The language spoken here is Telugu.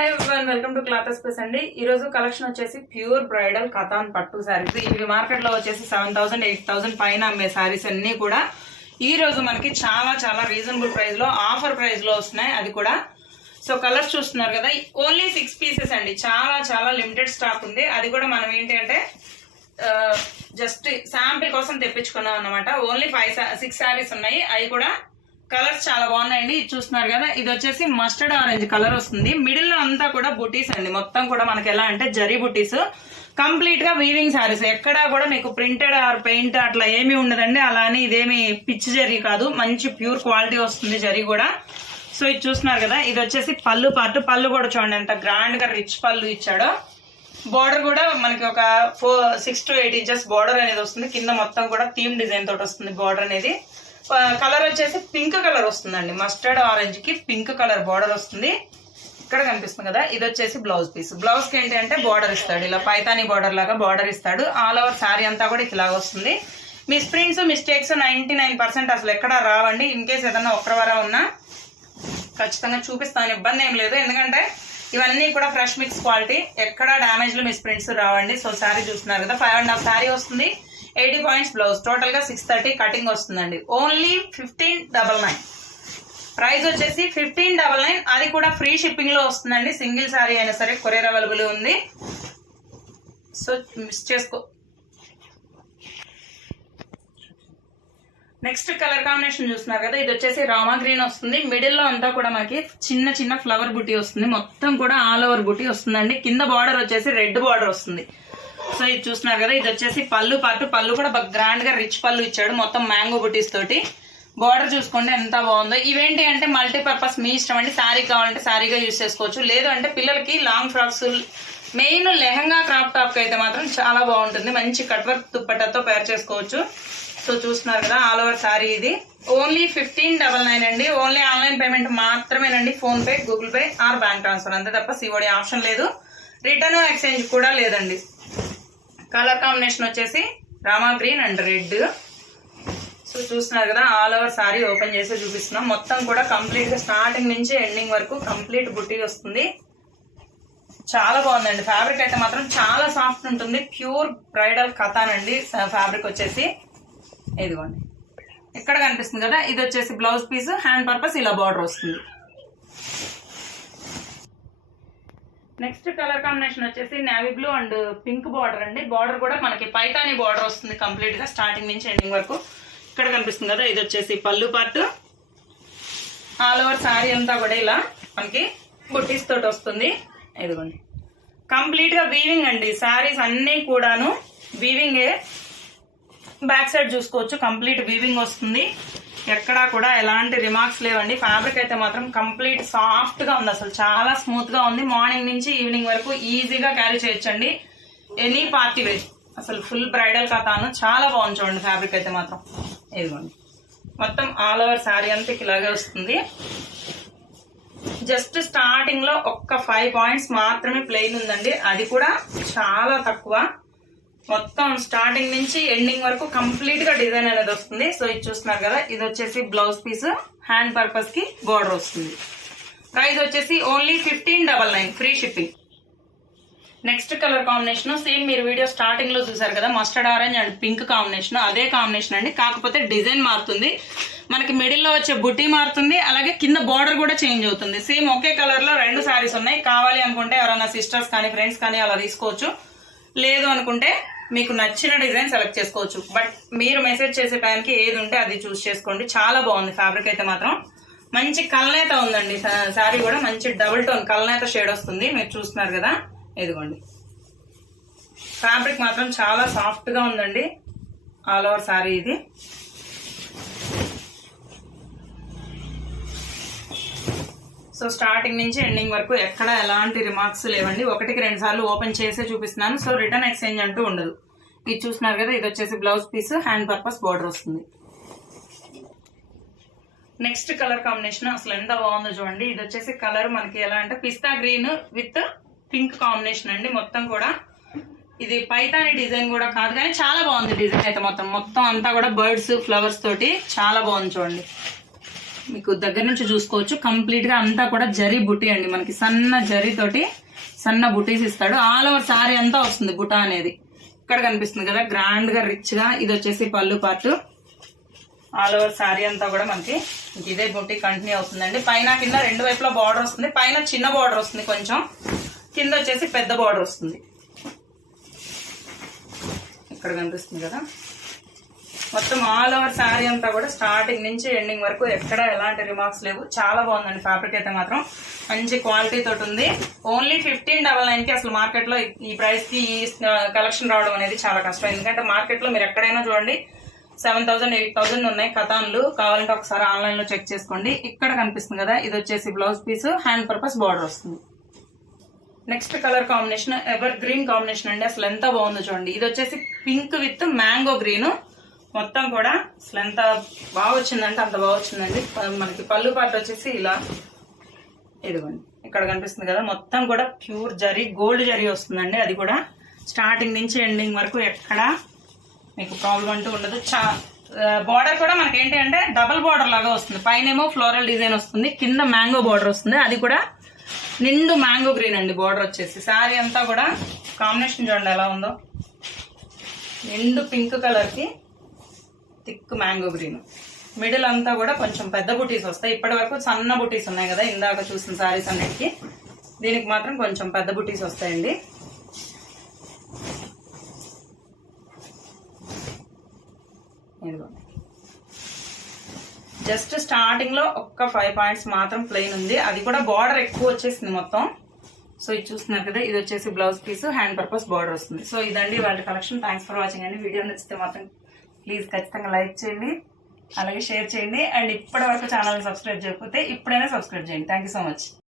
Hi everyone welcome to cloth space అండి. ఈ రోజు కలెక్షన్ వచ్చేసి ప్యూర్ బ్రైడల్ కథాన్ పట్టు శారీస్ ఇవి మార్కెట్లో వచ్చేసి సెవెన్ థౌసండ్ ఎయిట్ థౌసండ్ పైన అమ్మే శారీస్ అన్ని కూడా ఈ రోజు మనకి చాలా చాలా రీజనబుల్ ప్రైస్లో ఆఫర్ ప్రైస్లో వస్తున్నాయి. అది కూడా సో కలర్స్ చూస్తున్నారు కదా ఓన్లీ సిక్స్ పీసెస్ అండి. చాలా చాలా లిమిటెడ్ స్టాక్ ఉంది. అది కూడా మనం ఏంటి అంటే జస్ట్ శాంపిల్ కోసం తెప్పించుకున్నాం అన్నమాట. ఓన్లీ ఫైవ్ సిక్స్ శారీస్ ఉన్నాయి. అవి కూడా కలర్స్ చాలా బాగున్నాయండి. ఇది చూస్తున్నారు కదా ఇది వచ్చేసి మస్టర్డ్ ఆరెంజ్ కలర్ వస్తుంది. మిడిల్లో అంతా కూడా బుటీస్ అండి. మొత్తం కూడా మనకి ఎలా అంటే జరీ బుటీస్. కంప్లీట్గా వీవింగ్ సారీస్ ఎక్కడా కూడా మీకు ప్రింటెడ్ ఆర్ పెయింట్ అట్లా ఏమీ ఉండదండి. అలా అని ఇదేమి పిచ్చి జరీ కాదు. మంచి ప్యూర్ క్వాలిటీ వస్తుంది జరీ కూడా. సో ఇది చూస్తున్నారు కదా ఇది వచ్చేసి పళ్ళు పార్ట్ పళ్ళు కూడా చూడండి ఎంత గ్రాండ్గా రిచ్ పళ్ళు ఇచ్చాడో. బార్డర్ కూడా మనకి ఒక four six two eight inches border అనేది వస్తుంది. కింద మొత్తం కూడా థీమ్ డిజైన్ తోటి వస్తుంది బార్డర్ అనేది. కలర్ వచ్చేసి పింక్ కలర్ వస్తుందండి. మస్టర్డ్ ఆరెంజ్కి పింక్ కలర్ బార్డర్ వస్తుంది. ఇక్కడ కనిపిస్తుంది కదా ఇది వచ్చేసి బ్లౌజ్ పీస్ బ్లౌజ్కి ఏంటి అంటే బార్డర్ ఇస్తాడు. ఇలా పైతానీ బార్డర్ లాగా బార్డర్ ఇస్తాడు. ఆల్ ఓవర్ శారీ అంతా కూడా ఇలాగ వస్తుంది. Misprints mistakes ninety nine percent అసలు ఎక్కడ రావండి. ఇన్ కేస్ ఏదన్నా ఒక్కవరా ఉన్నా ఖచ్చితంగా చూపిస్తాను. ఇబ్బంది ఏం లేదు. ఎందుకంటే ఇవన్నీ కూడా ఫ్రెష్ మిక్స్ క్వాలిటీ. ఎక్కడ డ్యామేజ్ మిస్ప్రింట్స్ రావండి. సో శారీ చూస్తున్నారు కదా ఫైవ్ అండ్ హాఫ్ శారీ వస్తుంది. ఎయిటీ పాయింట్స్ బ్లౌజ్ టోటల్గా సిక్స్ థర్టీ కటింగ్ వస్తుందండి. Only fifteen double nine price వచ్చేసి ఫిఫ్టీన్ డబల్ నైన్ అది కూడా ఫ్రీ షిప్పింగ్లో వస్తుందండి. సింగిల్ శారీ అయినా సరే కొరియర్ అవైలబుల్ ఉంది. సో మిస్ చేసుకో. నెక్స్ట్ కలర్ కాంబినేషన్ చూస్తున్నారు కదా ఇది వచ్చేసి రామా గ్రీన్ వస్తుంది. మిడిల్లో అంతా కూడా మనకి చిన్న చిన్న ఫ్లవర్ బుటీ వస్తుంది. మొత్తం కూడా ఆల్ ఓవర్ బుటీ వస్తుందండి. కింద బార్డర్ వచ్చేసి రెడ్ బార్డర్ వస్తుంది. సో ఇది చూస్తున్నారు కదా ఇది వచ్చేసి పళ్ళు పాటు పళ్ళు కూడా గ్రాండ్గా రిచ్ పళ్ళు ఇచ్చాడు మొత్తం మ్యాంగో బుటీస్ తోటి. బార్డర్ చూసుకోండి ఎంత బాగుందో. ఇవేంటి అంటే మల్టీపర్పస్ మీ ఇష్టం అండి. శారీ కావాలంటే శారీగా యూస్ చేసుకోవచ్చు. లేదు అంటే పిల్లలకి long frocks main lehenga crop top అయితే మాత్రం చాలా బాగుంటుంది. మంచి కట్ వర్క్ దుప్పట్టతో పేర్ చేసుకోవచ్చు. సో చూస్తున్నారు కదా ఆల్ ఓవర్ శారీ ఇది. ఓన్లీ ఫిఫ్టీన్ డబల్ నైన్ అండి. ఓన్లీ ఆన్లైన్ పేమెంట్ మాత్రమేనండి PhonePe Google pay or bank transfer అంతే తప్ప సిఓడి ఆప్షన్ లేదు. రిటర్న్ ఎక్స్చేంజ్ కూడా లేదండి. కలర్ కాంబినేషన్ వచ్చేసి rama green and red so చూస్తున్నారు కదా ఆల్ ఓవర్ సారీ ఓపెన్ చేసి చూపిస్తున్నాం. మొత్తం కూడా కంప్లీట్గా స్టార్టింగ్ నుంచి ఎండింగ్ వరకు కంప్లీట్ బుట్టి వస్తుంది. చాలా బాగుందండి. ఫ్యాబ్రిక్ అయితే మాత్రం చాలా సాఫ్ట్ ఉంటుంది. Pure bridal కథానండి. ఫ్యాబ్రిక్ వచ్చేసి ఇదిగోండి. ఇక్కడ కనిపిస్తుంది కదా ఇది వచ్చేసి బ్లౌజ్ పీస్ హ్యాండ్ పర్పస్ ఇలా బార్డర్ వస్తుంది. నెక్స్ట్ కలర్ కాంబినేషన్ వచ్చేసి navy blue and pink border అండి. బార్డర్ కూడా మనకి పైతాని బార్డర్ వస్తుంది కంప్లీట్గా స్టార్టింగ్ నుంచి ఎండింగ్ వరకు. ఇక్కడ కనిపిస్తుంది కదా ఇది వచ్చేసి పళ్ళు పార్ట్ ఆల్ ఓవర్ శారీ అంతా కూడా ఇలా మనకి బుట్టీస్ తోటి వస్తుంది. ఇదిగోండి. కంప్లీట్గా వీవింగ్ అండి. శారీస్ అన్నీ కూడాను వీవింగే బ్యాక్ సైడ్ చూసుకోవచ్చు. కంప్లీట్ వీవింగ్ వస్తుంది. ఎక్కడా కూడా ఎలాంటి రిమార్క్స్ లేవండి. ఫ్యాబ్రిక్ అయితే మాత్రం కంప్లీట్ సాఫ్ట్గా ఉంది అసలు. చాలా స్మూత్గా ఉంది. మార్నింగ్ నుంచి ఈవినింగ్ వరకు ఈజీగా క్యారీ చేయొచ్చండి. ఎనీ పార్టీ వేర్ అసలు ఫుల్ బ్రైడల్ కథాను. చాలా బాగుంది చూడండి ఫ్యాబ్రిక్ అయితే మాత్రం. ఇదిగోండి. మొత్తం ఆల్ ఓవర్ శారీ అంతా ఇలాగే వస్తుంది. జస్ట్ స్టార్టింగ్లో ఒక్క ఫైవ్ పాయింట్స్ మాత్రమే ప్లెయిన్ ఉందండి. అది కూడా చాలా తక్కువ. మొత్తం స్టార్టింగ్ నుంచి ఎండింగ్ వరకు కంప్లీట్గా డిజైన్ అనేది వస్తుంది. సో ఇది చూస్తున్నారు కదా ఇది వచ్చేసి బ్లౌజ్ పీస్ హ్యాండ్ పర్పస్కి బోర్డర్ వస్తుంది. ప్రైస్ వచ్చేసి only fifteen double nine free shipping next colour combination same మీరు వీడియో స్టార్టింగ్లో చూసారు కదా mustard orange and pink combination అదే కాంబినేషన్ అండి. కాకపోతే డిజైన్ మారుతుంది. మనకి మిడిల్లో వచ్చే బుట్టి మారుతుంది అలాగే కింద బార్డర్ కూడా చేంజ్ అవుతుంది. సేమ్ ఒకే కలర్లో రెండు సారీస్ ఉన్నాయి. కావాలి అనుకుంటే ఎవరైనా సిస్టర్స్ కానీ ఫ్రెండ్స్ కానీ అలా తీసుకోవచ్చు. లేదు అనుకుంటే మీకు నచ్చిన డిజైన్ సెలెక్ట్ చేసుకోవచ్చు. బట్ మీరు మెసేజ్ చేసే టైంకి ఏది ఉంటే అది చూస్ చేసుకోండి. చాలా బాగుంది ఫ్యాబ్రిక్ అయితే మాత్రం. మంచి కల్నేత ఉందండి. శారీ కూడా మంచి డబుల్ టోన్ కల్నేత షేడ్ వస్తుంది. మీరు చూస్తున్నారు కదా? ఇదిగోండి. ఫ్యాబ్రిక్ మాత్రం చాలా సాఫ్ట్గా ఉందండి. ఆల్ ఓవర్ శారీ ఇది. సో స్టార్టింగ్ నుంచి ఎండింగ్ వరకు ఎక్కడ ఎలాంటి రిమార్క్స్ లేవండి. ఒకటికి రెండు సార్లు ఓపెన్ చేసే చూపిస్తున్నాను. సో రిటర్న్ ఎక్స్చేంజ్ అంటూ ఉండదు. ఇది చూస్తున్నారు కదా ఇది వచ్చేసి blouse piece hand purpose border వస్తుంది. నెక్స్ట్ కలర్ కాంబినేషన్ అసలు ఎంత బాగుందో చూడండి. ఇది వచ్చేసి కలర్ మనకి ఎలా అంటే pista green with pink combination అండి మొత్తం కూడా. ఇది పైతాని డిజైన్ కూడా కాదు కానీ చాలా బాగుంది డిజైన్ అయితే మొత్తం మొత్తం అంతా కూడా బర్డ్స్ ఫ్లవర్స్ తోటి చాలా బాగుంది చూడండి. మీకు దగ్గర నుంచి చూసుకోవచ్చు. కంప్లీట్గా అంతా కూడా జరీ బుట్టి అండి మనకి. సన్న జరీ తోటి సన్న బుటీస్ ఇస్తాడు. ఆల్ ఓవర్ సారీ అంతా వస్తుంది బుటా అనేది. ఇక్కడ కనిపిస్తుంది కదా గ్రాండ్గా రిచ్గా. ఇది వచ్చేసి పళ్ళు పార్ట్ ఆల్ ఓవర్ సారీ అంతా కూడా మనకి ఇదే బుట్టి కంటిన్యూ అవుతుందండి. పైన కింద రెండు వైపులా బార్డర్ వస్తుంది. పైన చిన్న బార్డర్ వస్తుంది కొంచెం. కింద వచ్చేసి పెద్ద బార్డర్ వస్తుంది. ఇక్కడ కనిపిస్తుంది కదా. మొత్తం ఆల్ ఓవర్ శారీ అంతా కూడా స్టార్టింగ్ నుంచి ఎండింగ్ వరకు ఎక్కడ ఎలాంటి రిమార్క్స్ లేవు. చాలా బాగుందండి ఫ్యాబ్రిక్ అయితే మాత్రం. మంచి క్వాలిటీ తోటి ఉంది. ఓన్లీ ఫిఫ్టీన్ డబల్ నైన్కి అసలు మార్కెట్లో ఈ ప్రైస్కి ఈ కలెక్షన్ రావడం అనేది చాలా కష్టం. ఎందుకంటే మార్కెట్లో మీరు ఎక్కడైనా చూడండి సెవెన్ థౌసండ్ ఎయిట్ థౌసండ్ ఉన్నాయి కథాన్లు. కావాలంటే ఒకసారి ఆన్లైన్లో చెక్ చేసుకోండి. ఇక్కడ కనిపిస్తుంది కదా ఇది వచ్చేసి blouse piece hand purpose border వస్తుంది. Next colour combination evergreen combination అండి. అసలు ఎంత బాగుందో చూడండి. ఇది వచ్చేసి పింక్ విత్ మ్యాంగో గ్రీన్ మొత్తం కూడా అసలు ఎంత బాగా వచ్చిందంటే అంత బాగా వచ్చిందండి ప- మనకి పళ్ళు పాట వచ్చేసి ఇలా ఇదిగోండి. ఇక్కడ కనిపిస్తుంది కదా మొత్తం కూడా ప్యూర్ జరీ గోల్డ్ జరీ వస్తుందండి. అది కూడా స్టార్టింగ్ నుంచి ఎండింగ్ వరకు ఎక్కడ మీకు ప్రాబ్లం అంటూ ఉండదు. చా బార్డర్ కూడా మనకి ఏంటి అంటే డబల్ బార్డర్ లాగా వస్తుంది. పైనేమో ఫ్లోరల్ డిజైన్ వస్తుంది కింద మ్యాంగో బార్డర్ వస్తుంది. అది కూడా నిండు మ్యాంగో గ్రీన్ అండి బార్డర్ వచ్చేసి. శారీ అంతా కూడా కాంబినేషన్ చూడండి ఎలా ఉందో. నిండు పింక్ కలర్కి థిక్ మ్యాంగో గ్రీన్. మిడిల్ అంతా కూడా కొంచెం పెద్ద బుటీస్ వస్తాయి. ఇప్పటి వరకు సన్న బుటీస్ ఉన్నాయి కదా ఇందాక చూసిన సారీస్ అన్నిటికి. దీనికి మాత్రం కొంచెం పెద్ద బుటీస్ వస్తాయండి. ఇదిగోండి జస్ట్ స్టార్టింగ్లో ఒక్క ఫైవ్ పాయింట్స్ మాత్రం ప్లెయిన్ ఉంది. అది కూడా బార్డర్ ఎక్కువ వచ్చేసింది మొత్తం. సో ఇది చూస్తున్నారు కదా ఇది వచ్చేసి blouse piece. Hand purpose border వస్తుంది. సో ఇదండి వాళ్ళ కలెక్షన్. థ్యాంక్స్ ఫర్ వాచింగ్ అండి. వీడియో నచ్చితే మాత్రం ప్లీజ్ ఖచ్చితంగా లైక్ చేయండి అలాగే షేర్ చేయండి అండ్ ఇప్పటి వరకు ఛానల్ని సబ్స్క్రైబ్ చేయకపోతే ఇప్పుడైనా సబ్స్క్రైబ్ చేయండి. Thank so much